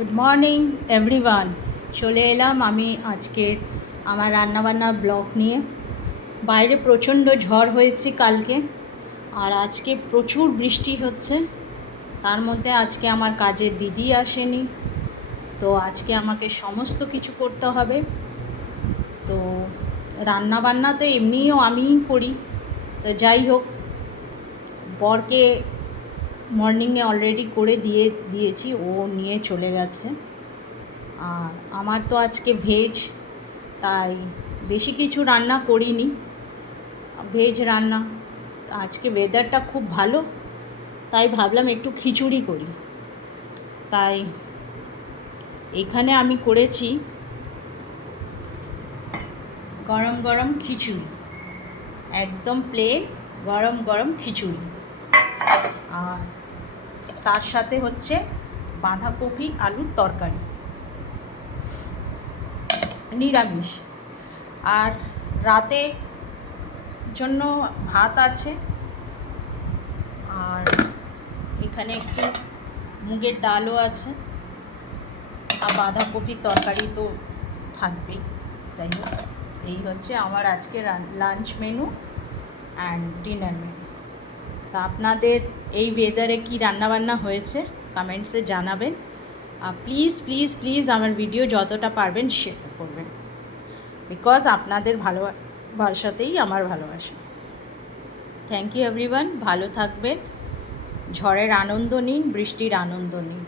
Good morning everyone. চলে এলাম আমি আজকের আমার রান্নাবান্নার ব্লগ নিয়ে। বাইরে প্রচণ্ড ঝড় হয়েছে কালকে, আর আজকে প্রচুর বৃষ্টি হচ্ছে। তার মধ্যে আজকে আমার কাজের দিদি আসেনি, তো আজকে আমাকে সমস্ত কিছু করতে হবে। তো রান্নাবান্না তো এমনিও আমিই করি, তো যাই হোক, বরকে মর্নিংয়ে অলরেডি করে দিয়েছি, ও নিয়ে চলে গেছে। আর আমার তো আজকে ভেজ, তাই বেশি কিছু রান্না করিনি, ভেজ রান্না। আজকে ওয়েদারটা খুব ভালো, তাই ভাবলাম একটু খিচুড়ি করি। তাই এখানে আমি করেছি গরম গরম খিচুড়ি, একদম প্লেন গরম গরম খিচুড়ি। আর তার সাথে হচ্ছে বাঁধাকপি আলুর তরকারি, নিরামিষ। আর রাতে জন্য ভাত আছে, আর এখানে একটু মুগের ডালও আছে, আর বাঁধাকপির তরকারি তো থাকবেই। যাই হোক, এই হচ্ছে আমার আজকে lunch menu and dinner menu. তা আপনাদের এই ওয়েদারে কী রান্নাবান্না হয়েছে কমেন্টসে জানাবেন। আর প্লিজ প্লিজ প্লিজ আমার ভিডিও যতটা পারবেন শেয়ার করবেন, বিকজ আপনাদের ভালোবাসাতেই আমার ভালোবাসা। থ্যাংক ইউ এভরিওয়ান, ভালো থাকবেন, ঝড়ের আনন্দ নিন, বৃষ্টির আনন্দ নিন।